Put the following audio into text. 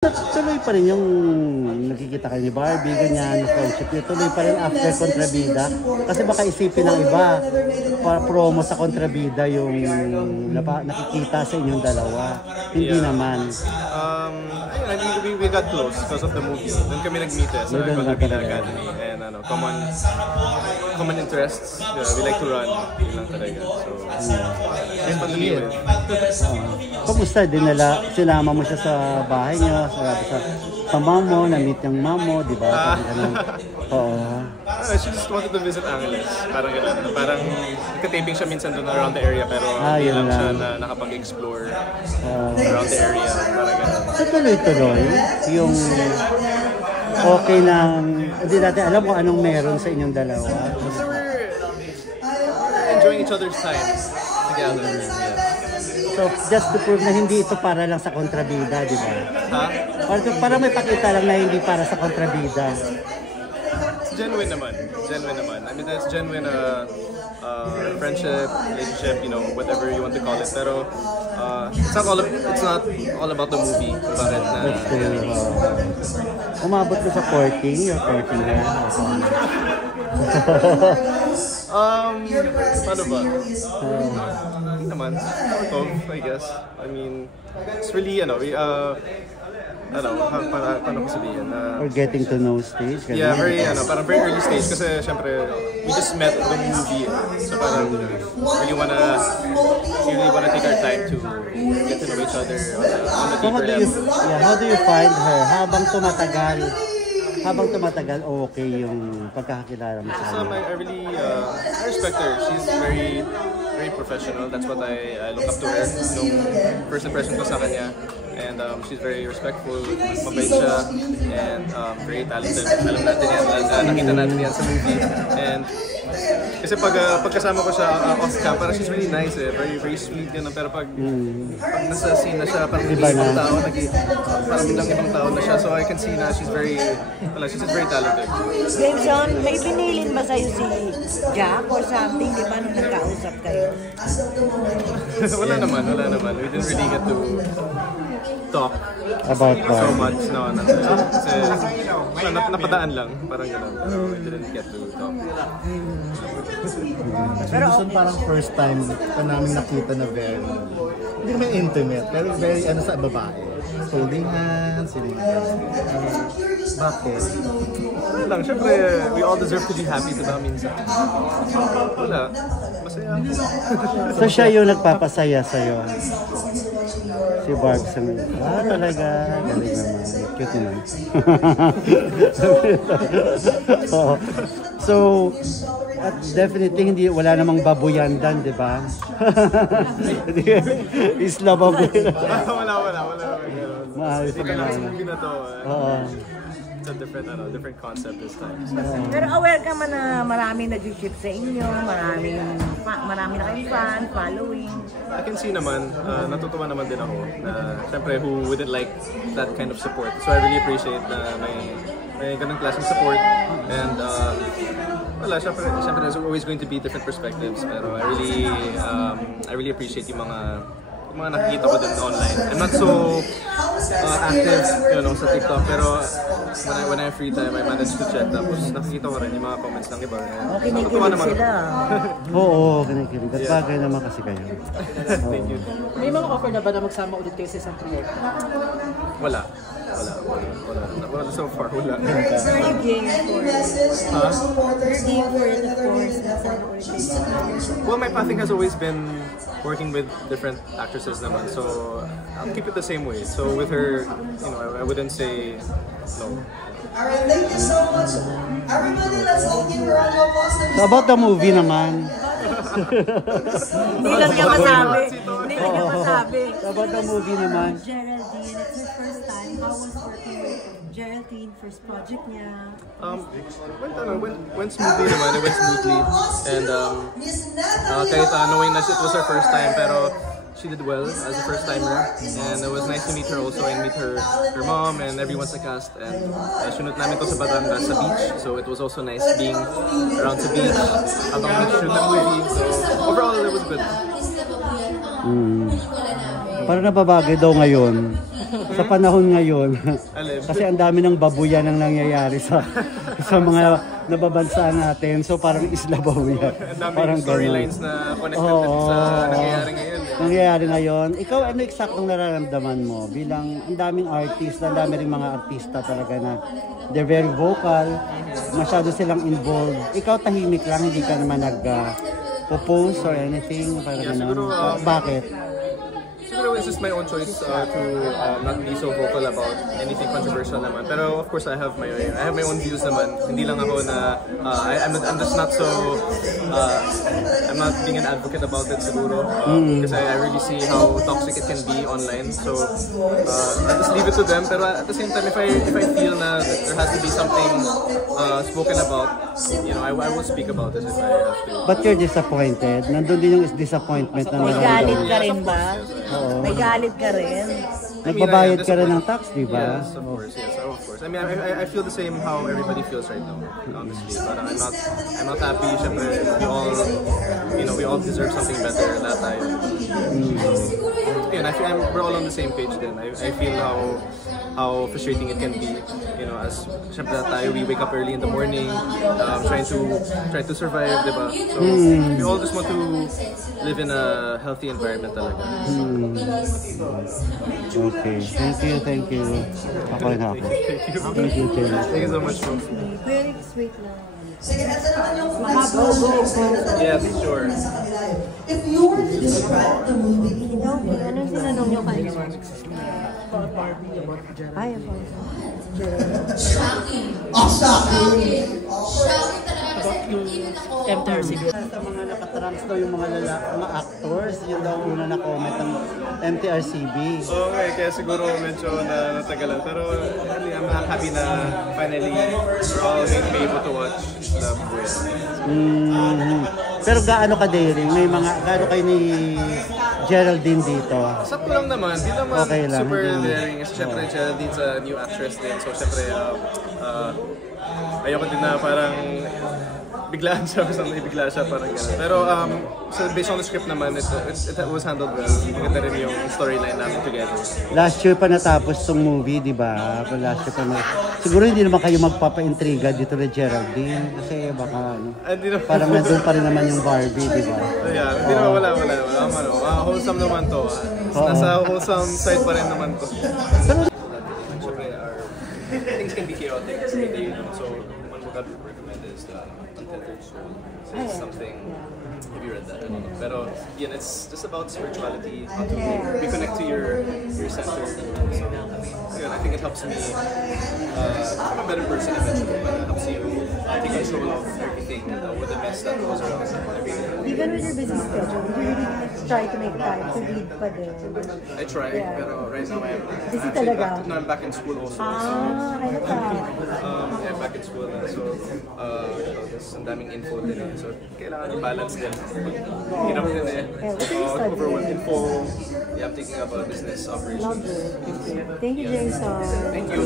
Tuloy pa rin yung nakikita kayo ni Barbie, ganyan, friendship niyo. Tuloy pa rin after Kontrabida. Kasi baka isipin ng iba, para promo sa Kontrabida yung nakikita sa inyong dalawa. Hindi naman. Ayun, we got close because of the movie. Doon kami nag-meet sa Kontrabida Academy. And common interests. We like to run. Yun lang talaga. So, it's fun to be with. Kamusta? Sinama mo siya sa bahay niyo, sa mom mo, na-meet yung mom mo, di ba? Oo. She just wanted to visit Angeles. Parang gano'n. Parang nagka-taping siya minsan doon around the area pero hindi lang siya na nakapag-explore around the area. Parang gano'n. So tuloy-tuloy, yung okay nang, hindi natin alam kung anong meron sa inyong dalawa. So we're enjoying each other's time together. Yeah. So just to prove na hindi ito para lang sa Kontrabida, di ba? Ha? Para may pakita lang na hindi para sa Kontrabida. Genuine naman. I mean, that's genuine friendship, relationship, you know, whatever you want to call it. Pero it's not all about the movie. Bakit na? That's true. Umabot ko sa courting, you're courting her. Paano ba? Hindi naman. Sort of, I guess. I mean, it's really, paano ko sabihin? Or getting to know stage? Yeah, parang very early stage kasi syempre, we just met the movie. So parang really wanna take our time to get to know each other on a deeper level. How do you find her? Habang tumatagal, okay yung pagkakakilala mo sa kanya? I respect her. She's very professional. That's what I look up to her. Nung first impression ko sa kanya. And she's very respectful, mabait siya, and very talented. Alam natin yan, nakita natin yan sa movie. And kasi pagkasama ko siya off cam, parang she's really nice very sweet gano'n. Pero pag nasa scene na siya, parang ibang tao, parang ibang tao na siya. So I can see na she's very talented. Jameson, may pinilin ba sa'yo si Jack or something? Di ba nung nagkausap kayo? Wala naman. We didn't really get to talk about so much. No. Kasi napadaan lang, parang gano'n. Pero we didn't get to talk. Pero parang first time ka namin nakita na very, hindi naman intimate, pero very sa babae. Holding hands, bakit? Wala lang, syempre, we all deserve to be happy, diba, minsan. Wala, masaya. So siya yung nagpapasaya sa'yo? Si Barb sa mga, talaga, galing naman. Cute naman. So, at definitely wala namang babuyandan, di ba? Isla babuyan. Wala. Maayos Hindi ka lang sa movie na to. Oo. It's a different concept this time. Pero aware ka man na maraming nag-ship sa inyo, marami na kayong fan, following. I can see naman, natutuwa naman din ako na syempre who wouldn't like that kind of support. So I really appreciate na may ganung klaseng support. And syempre there's always going to be different perspectives. Pero I really appreciate yung mga nakikita ko din online. I'm not so active, sa TikTok, pero when I have free time, I manage to check. Tapos nakikita ko rin yung mga comments ng iba. Kinikilig sila. Oo, kinikilig. At bagay naman kasi kayo. Thank you. May mga offer na ba na magsama ulit kayo sa isang proyekto? Wala. So far, wala. So you're game for it? You're game for it, of course. Well, my pathing has always been working with different actresses naman, so I'll keep it the same way. So with her, I wouldn't say no. Alright, thank you so much. Everybody, let's all give her a round of applause. So about the movie naman. Hindi lang niya masabi. About the movie naman. Geraldine, it's her first time. How was working with Geraldine, first project niya? Went smoothly naman. It went smoothly. And kahit knowing na it was her first time, pero she did well as a first timer. And it was nice to meet her also and meet her mom and everyone sa cast. And shoot namin to sa Batangas sa beach. So it was also nice being around sa beach habang nag-shoot ng movie. So overall, it was good. Parang nababagay daw ngayon. Sa panahon ngayon, Alin? kasi ang dami ng babuyan ang nangyayari sa mga nababansa natin. So parang isla babuyan. Ang dami Parang storylines ganun. na connected sa nangyayari ngayon. Nangyayari ngayon. Ikaw, ano eksaktong nararamdaman mo? Bilang ang daming artist, ang dami rin mga artista talaga na they're very vocal, masyado silang involved. Ikaw tahimik lang, hindi ka naman nag-post or anything. Parang Yeah, ganun. siguro, Bakit? Siguro it's just my own choice to not be so vocal about anything controversial naman. Pero of course I have my own views naman. Hindi lang ako na I'm just not so I'm not being an advocate about it siguro because I really see how toxic it can be online. So I just leave it to them. Pero at the same time, if I feel na there has to be something spoken about, you know, I will speak about it if I have to. But you're disappointed. Nandun din yung disappointment na May galit nararamdaman. ka rin ba? May galit ka rin? Nagbabayad ka rin ng tax, di ba? Yes, of course. Yes, of course. I mean, I feel the same how everybody feels right now. Honestly, but I'm not happy. Syempre, we all deserve something better. Lahat tayo. Yun, we're all on the same page. Then I feel how frustrating it can be. You know, as syempre tayo, we wake up early in the morning, trying to survive, diba? So we all just want to live in a healthy environment talaga. Okay. Thank you. Ako rin ako. Thank you, Jen. Thank you so much, bro. Very sweet lang. Sige, ito naman yung question. Yes, sure. If you were to describe the movie, Anong sinanong niyo kayo? Ay, ako. shocking. Sa mga nakatrans daw yung mga actors, yun daw una na comment ng MTRCB. Okay, kaya siguro medyo natagalan. Pero I'm happy na finally we're all going to be able to watch the movie. Pero gaano ka daring? Gaano kayo ni Geraldine dito? Sakto lang naman, di naman Okay lang, super hindi. daring. Siyempre, Geraldine's a new actress din. So, siyempre, ayoko din na parang biglaan siya or something, bigla siya parang gano'n. Pero so based on the script naman, it was handled well. Maganda rin yung storyline namin together. Last year pa natapos tong movie, di ba? Last year pa na. Siguro hindi naman kayo magpapa-intriga dito ni Geraldine. Kasi baka Hindi naman. parang nandun pa rin naman yung Barbie, di ba? Yeah, hindi naman wala. Wholesome naman to. Nasa wholesome side pa rin naman to. Siyempre, things can be chaotic. So, one book I'd recommend is Untethered Soul. So it's something, have you read that? I don't know. Pero, yun, it's just about spirituality, how to reconnect to your center. So, yun, I think it helps me become a better person eventually. It helps you take control of everything, with the mess that goes around every day. Even with your busy schedule, you really try to make time to read pa din. I try, pero right now Busy I'm actually talaga. I'm back in school also. Ano pa? Yeah, back in school na. So, ang daming info din eh. So, kailangan i-balance din. Hirap din eh. Overwhelmed info. Yeah, I'm taking up a business operation. Thank you, Jason. Thank you.